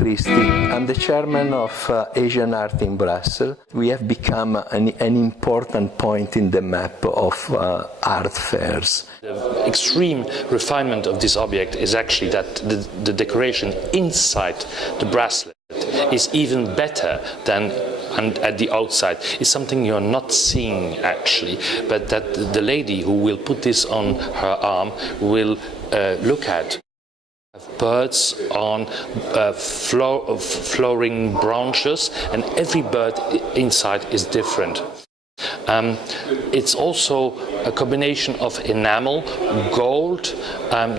Christie. I'm the chairman of Asian Art in Brussels. We have become an important point in the map of art fairs. The extreme refinement of this object is actually that the decoration inside the bracelet is even better than at the outside. It's something you're not seeing actually, but that the lady who will put this on her arm will look at. Birds on flowering branches, and every bird inside is different. It's also a combination of enamel, gold,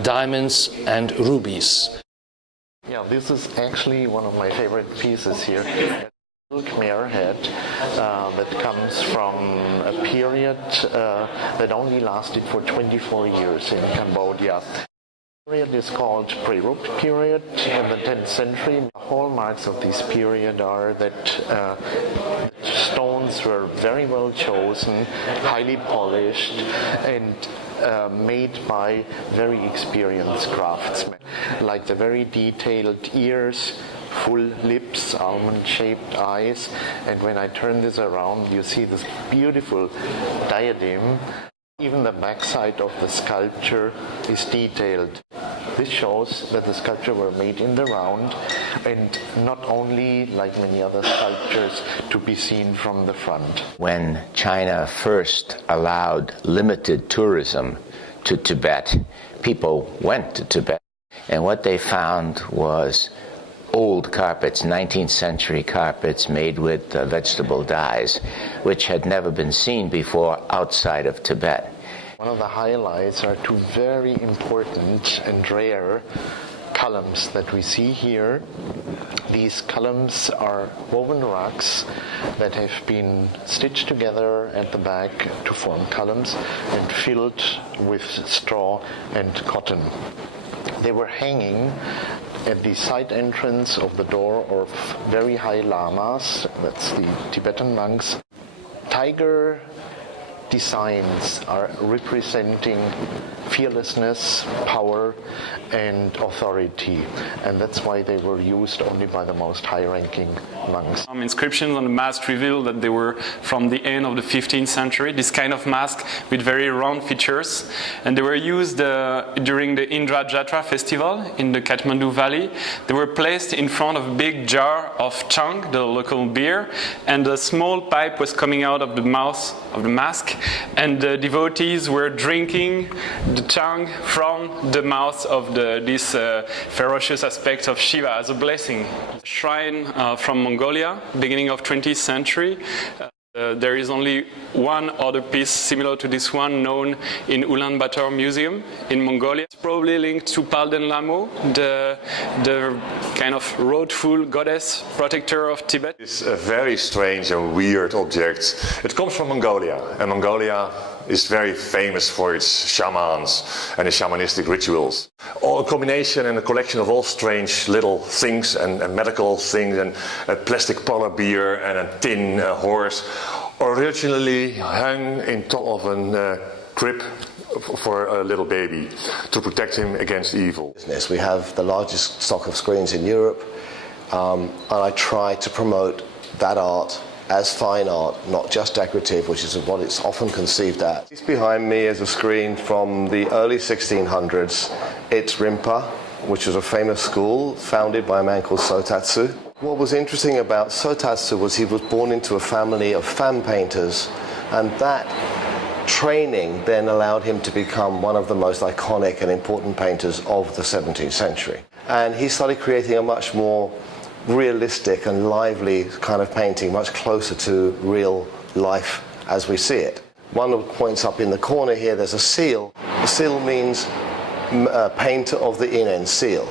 diamonds and rubies. Yeah, this is actually one of my favorite pieces here. Khmer head that comes from a period that only lasted for 24 years in Cambodia. The period is called Prerupt period in the 10th century. The hallmarks of this period are that stones were very well chosen, highly polished, and made by very experienced craftsmen, like the very detailed ears, full lips, almond-shaped eyes, and when I turn this around, you see this beautiful diadem. Even the backside of the sculpture is detailed. This shows that the sculpture were made in the round and not only, like many other sculptures, to be seen from the front. When China first allowed limited tourism to Tibet, people went to Tibet, and what they found was old carpets, 19th century carpets made with vegetable dyes, which had never been seen before outside of Tibet. One of the highlights are two very important and rare columns that we see here. These columns are woven rugs that have been stitched together at the back to form columns and filled with straw and cotton. They were hanging at the side entrance of the door of very high lamas, that's the Tibetan monks. Tiger designs are representing fearlessness, power, and authority, and that's why they were used only by the most high-ranking monks. Inscriptions on the mask reveal that they were from the end of the 15th century, this kind of mask with very round features, and they were used during the Indra Jatra festival in the Kathmandu Valley. They were placed in front of a big jar of chang, the local beer, and a small pipe was coming out of the mouth of the mask, and the devotees were drinking the chang from the mouth of this ferocious aspect of Shiva as a blessing. Shrine from Mongolia, beginning of 20th century. There is only one other piece similar to this one known in Ulaanbaatar Museum in Mongolia. It's probably linked to Palden Lamo, the kind of wrathful goddess protector of Tibet. It's a very strange and weird object. It comes from Mongolia, and Mongolia is very famous for its shamans and its shamanistic rituals. A combination and a collection of all strange little things and medical things, and a plastic polar bear and a tin horse, originally hung in top of a crib for a little baby to protect him against evil. We have the largest stock of screens in Europe, and I try to promote that art as fine art, not just decorative, which is what it's often conceived as. This behind me is a screen from the early 1600s. It's Rinpa, which is a famous school founded by a man called Sotatsu. What was interesting about Sotatsu was he was born into a family of fan painters, and that training then allowed him to become one of the most iconic and important painters of the 17th century. And he started creating a much more realistic and lively kind of painting, much closer to real life as we see it. One of the points up in the corner here, there's a seal. The seal means painter of the Inen seal.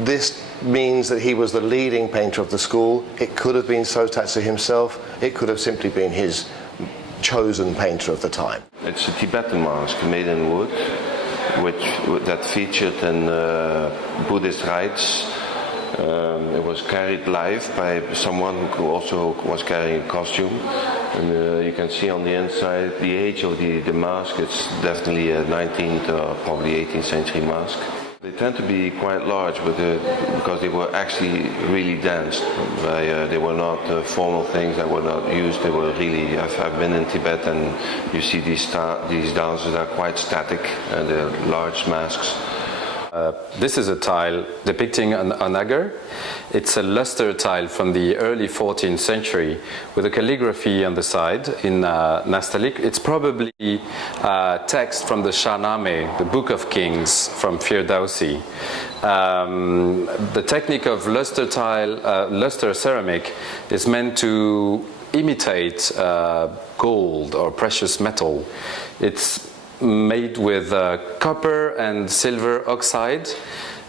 This means that he was the leading painter of the school. It could have been Sotatsu himself. It could have simply been his chosen painter of the time. It's a Tibetan mask made in wood, that featured in Buddhist rites. It was carried live by someone who also was carrying a costume, and you can see on the inside the age of the mask. It's definitely a 19th or probably 18th century mask. They tend to be quite large, but because they were actually really danced. They were not formal things that were not used. They were really. I've been in Tibet, and you see these dances are quite static. They're large masks. This is a tile depicting an onager. It's a luster tile from the early 14th century with a calligraphy on the side in Nastaliq. It's probably text from the Shahnameh, the Book of Kings from Firdausi. The technique of luster tile, luster ceramic is meant to imitate gold or precious metal. It's made with copper and silver oxide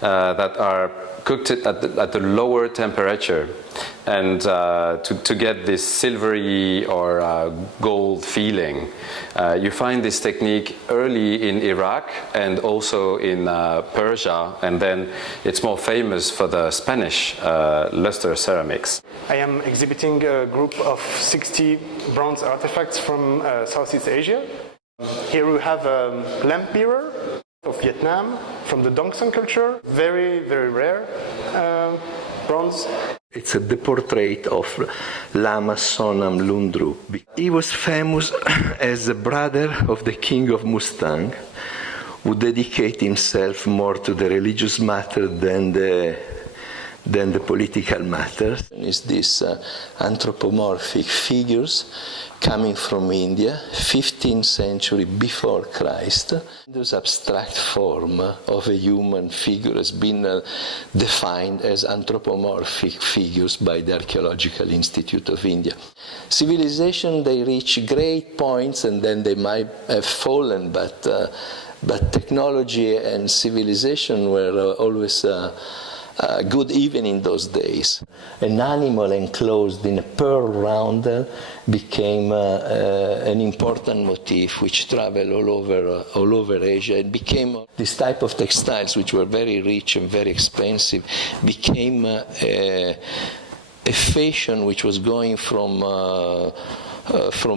that are cooked at a lower temperature, and to get this silvery or gold feeling. You find this technique early in Iraq and also in Persia, and then it's more famous for the Spanish luster ceramics. I am exhibiting a group of 60 bronze artifacts from Southeast Asia. Here we have a lamp bearer of Vietnam from the Dongsan culture, very, very rare bronze. It's the portrait of Lama Sonam Lundrup. He was famous as the brother of the king of Mustang, who dedicated himself more to the religious matter than the political matters. It's these anthropomorphic figures coming from India, 15th century before Christ. This abstract form of a human figure has been defined as anthropomorphic figures by the Archaeological Institute of India. Civilization, they reach great points and then they might have fallen, but technology and civilization were always good even in those days. An animal enclosed in a pearl roundel became an important motif which traveled all over Asia. It became this type of textiles, which were very rich and very expensive, became a fashion which was going from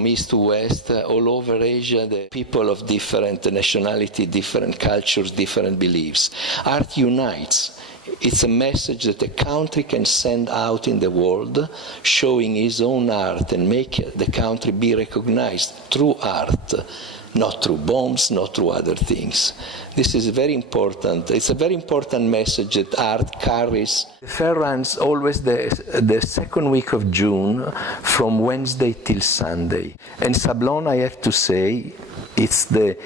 east to west, all over Asia. The people of different nationality, different cultures, different beliefs. Art unites. It's a message that a country can send out in the world, showing his own art and make the country be recognized through art, not through bombs, not through other things. This is very important. It's a very important message that art carries. The fair runs always the second week of June, from Wednesday till Sunday. And Sablon, I have to say, it's the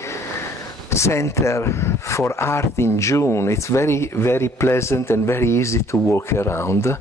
center for art in June. It's very, very pleasant and very easy to walk around.